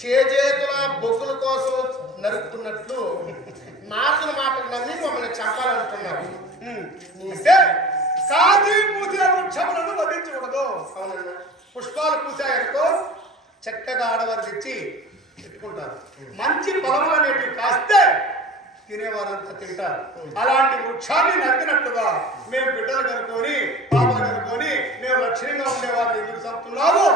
చేజేతుల బొగ్గుల కోసం నరుకుతున్నట్లు నాసిన మాటలు నమ్మి మమ్మల్ని చంపాలనుకున్నారు. సాధి పూసే వృక్షములను వధించకూడదు. అవునన్నా, పుష్పాలు పూసాయనుకో చక్కగా ఆడవారు తెచ్చి పెట్టుకుంటారు. మంచి పొలములు అనేటివి కాస్తే తినేవారంతా తింటారు. అలాంటి వృక్షాన్ని నరికినట్టుగా మేము బిడ్డలు కనుక్కొని పాపలు కనుక్కొని మేము లక్ష్యంగా ఉండేవాళ్ళు ఎందుకు చంపుతున్నాము?